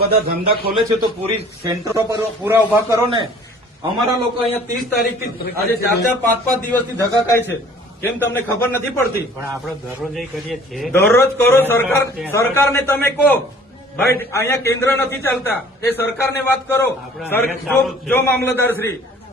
બધા ધંધા ખોલે છે તો પૂરી સેન્ટરો પર પૂરા ઉભા કરો ને અમારા લોકો અહીંયા ત્રીસ તારીખથી આજે ચાર ચાર પાંચ પાંચ દિવસથી ધગાકાય છે કેમ તમને ખબર નથી પડતી પણ આપણે દરરોજ કરીએ છીએ દરરોજ કરો સરકાર ને તમે કહો ભાઈ અહીંયા કેન્દ્ર નથી ચાલતા એ સરકારને વાત કરો જો મામલતદાર શ્રી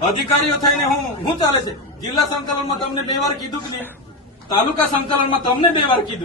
અધિકારીઓ થઈને હું શું ચાલે છે જિલ્લા સંકલનમાં તમને બે વાર કીધું કે તાલુકા સંકલનમાં તમને બે વાર કીધું